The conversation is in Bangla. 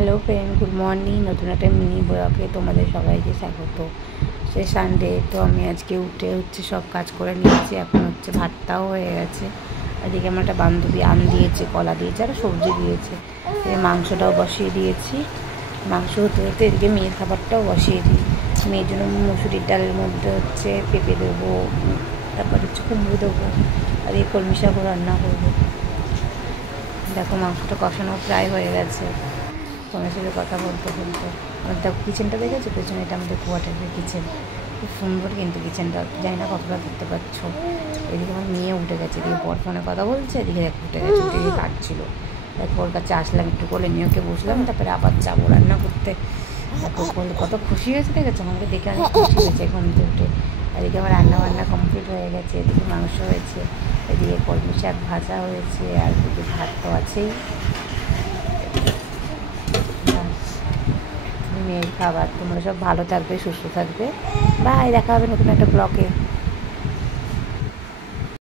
Hello friend, good morning. নতুন একটা মিনি ব্লগে তোমাদের সবাইকে স্বাগত। সে সানডে তো আমি আজকে উঠে সব কাজ করে নিয়েছি। এখন ভাতটাও হয়ে গেছে। এদিকে আমার একটা বান্ধবী আম দিয়েছে, কলা দিয়েছে, আর সবজি দিয়েছে। মাংসটাও বসিয়ে দিয়েছি। মাংস হতে হতে এদিকে মেয়ের খাবারটাও বসিয়ে দিই। মেয়ের জন্য মুসুরির ডালের মধ্যে পেঁপে দেবো, তারপর কুমড়ো দেবো, আর এই কলমি শাকও রান্না করবো। দেখো মাংসটা কষানো প্রায় হয়ে গেছে। তোমার সাথে কথা বলতে বলতে আমার দেখো কিচেনটা দেখেছো, পেছনে এটা আমাদের কোয়ার্টারের কিচেন। খুব সুন্দর কিন্তু কিচেনটা, জানি না কতটা দেখতে পাচ্ছ। এদিকে আমার মেয়ে উঠে গেছে, এদিকে বর ফোনে কথা বলছে, এদিকে দেখো উঠে গেছে, উঠে কাটছিল। দেখো ওর কাছে আসলাম, একটু কোলে নিয়ে ওকে বসলাম, তারপরে আবার যাবো রান্না করতে। দেখো কত খুশি হয়েছে, দেখেছো আমাকে দেখে অনেক খুশি হয়েছে এখন উঠে। এদিকে আমার রান্না কমপ্লিট হয়ে গেছে। এদিকে মাংস হয়েছে, এদিকে কলমি শাক ভাজা হয়েছে, আর এদিকে ভাত তো আছেই। মেয়ের খাবার। তোমরা সব ভালো থাকবে, সুস্থ থাকবে। বাই, দেখা হবে নতুন একটা ব্লগে।